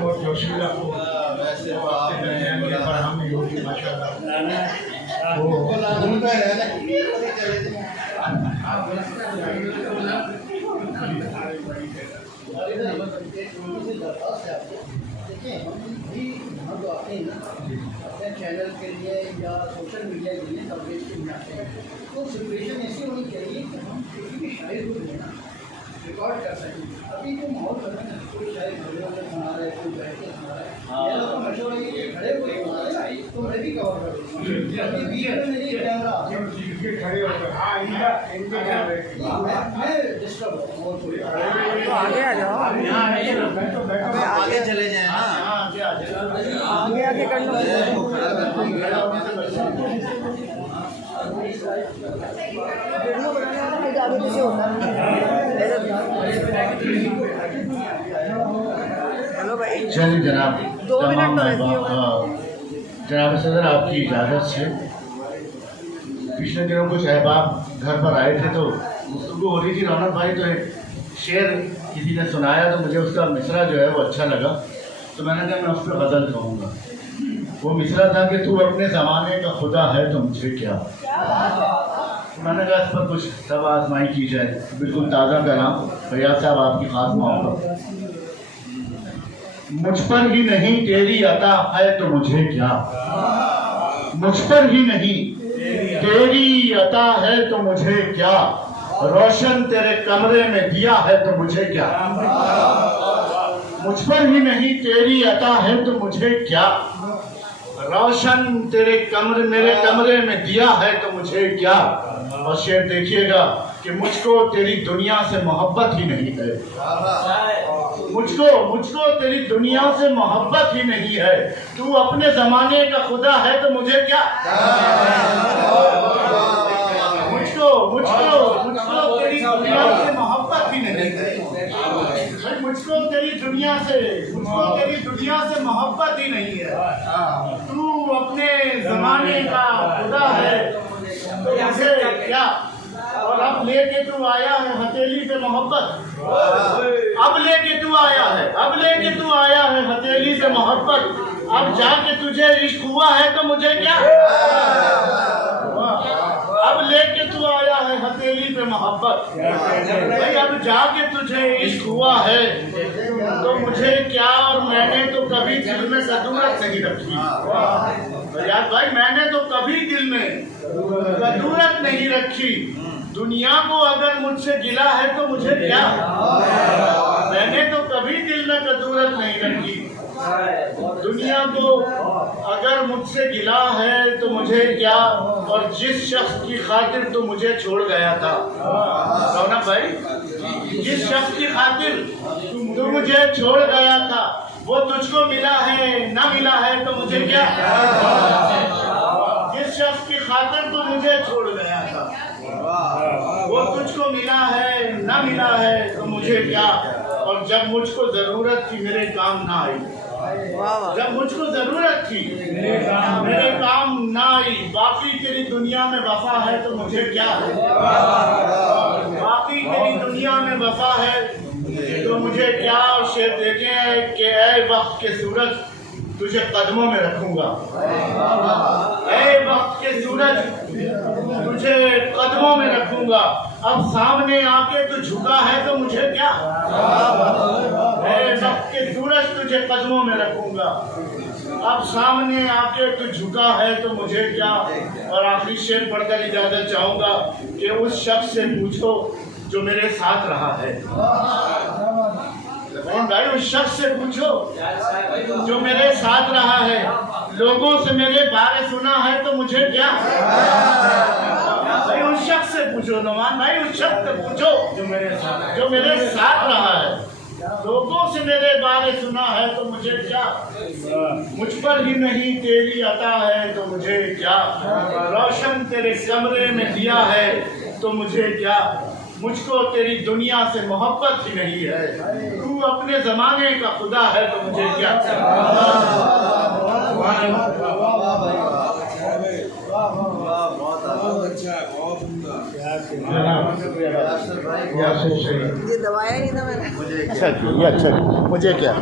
और जोशीला को वैसे अपने चैनल के लिए या सोशल मीडिया के लिए कवरेज के बनाते हैं, तो सिचुएशन ऐसी होनी चाहिए कि हम किसी भी शायर को जो है ना रिकॉर्ड कर सकें। अभी जो माहौल बना है, कोई शायर खड़े होकर सुना रहे, कोई बैठ के सुना रहा है, मेरा तो मशवरा ये कि खड़े कोई सुना रहा है तो मैं भी कवर कर दूँगा। अभी बीच में मेरी कैमरा खड़े होकर मैं डिस्टर्ब हूँ और कोई तो आगे आ जाओ, आगे चले जाए ना, आगे आगे कर लो। वीडियो बनाने वाला है, आगे पीछे होता है। हेलो भाई, चलिए जनाब, 2 मिनट तो रहती होगा। जनाब सदर आपकी इजाज़त से पिछले दिनों कुछ अहबाब घर पर आए थे तो गुफ्तगू हो रही थी। रौनक भाई तो एक शेर किसी ने सुनाया तो मुझे उसका मिसरा जो है वो अच्छा लगा, तो मैंने कहा मैं उस पर गज़ल कहूँगा। वो मिसरा था कि तू अपने ज़माने का खुदा है तो मुझे क्या। तो मैंने कहा इस पर कुछ सब आजमाई की जाए। बिल्कुल ताज़ा कलाम, फैयाज साहब आपकी खास मोहब्बत। मुझ पर ही नहीं तेरी अता है तो मुझे क्या, मुझ पर ही नहीं तेरी अता है तो मुझे क्या, रोशन तेरे कमरे में दिया है तो मुझे क्या। मुझ पर ही नहीं तेरी अता है तो मुझे क्या, रोशन तेरे मेरे कमरे में दिया है तो मुझे क्या। और शेर देखिएगा कि मुझको तेरी दुनिया से मोहब्बत ही नहीं है, मुझको तेरी दुनिया से मोहब्बत ही नहीं है। तू अपने जमाने का खुदा है तो मुझे क्या। मुझको तेरी दुनिया से मोहब्बत ही नहीं है, मुझको तेरी दुनिया से मोहब्बत ही नहीं है। तू अपने जमाने का खुदा है तो मुझे क्या। और अब लेके तू आया है हथेली पे मोहब्बत, अब लेके तू आया है हथेली से मोहब्बत। अब जाके तुझे इश्क हुआ है तो मुझे क्या। अब लेके तू आया है हथेली पे मोहब्बत, भाई अब जाके तुझे इश्क हुआ है तो मुझे क्या। और मैंने तो कभी दिल में कदूरत नहीं रखी यार भाई, मैंने तो कभी दिल में कदूरत नहीं रखी। दुनिया को अगर मुझसे गिला है तो मुझे क्या, मैंने तो कभी दिल में कदूरत नहीं रखी। दुनिया को अगर मुझसे गिला है तो मुझे क्या। और जिस शख्स की खातिर तो मुझे छोड़ गया था, रौनक भाई, जिस शख्स की खातिर तू मुझे छोड़ गया था वो तुझको मिला है ना मिला है तो मुझे क्या। जिस शख्स की खातिर तू मुझे छोड़ गया था वो तुझको मिला है ना मिला है तो मुझे क्या। और जब मुझको जरूरत थी मेरे काम ना आई, जब मुझको जरूरत थी मेरे काम ना आई। बाकी तेरी दुनिया में वफा है तो मुझे क्या, बाकी तेरी दुनिया में वफा है तो मुझे क्या। और शेर देखे कि ऐ वक्त के सूरज तुझे कदमों में रखूंगा, ऐ वक्त के सूरज तुझे कदमों में रखूंगा। अब सामने आके तू झुका है तो मुझे क्या, ऐ वक्त के सूरज तुझे कदमों में रखूंगा। अब सामने आके तू झुका है तो मुझे क्या। और आखिरी शेर पढ़कर इजाजत चाहूंगा कि उस शख्स से पूछो जो मेरे साथ रहा है। भाई उस शख्स से पूछो जो मेरे साथ रहा है। लोगों से मेरे बारे सुना है तो मुझे क्या। भाई उस शख्स से पूछो नुमान भाई, उस शख्स से पूछो जो मेरे साथ रहा है। लोगों से मेरे बारे सुना है तो मुझे क्या। मुझ पर ही नहीं तेरी अता है तो मुझे क्या। रोशन तेरे कमरे में दिया है तो मुझे क्या। मुझको तेरी दुनिया से मोहब्बत ही नहीं है, तू अपने जमाने का खुदा है तो मुझे क्या। ये दबाया ही ना मैंने। अच्छा किया, ये अच्छा किया। मुझे क्या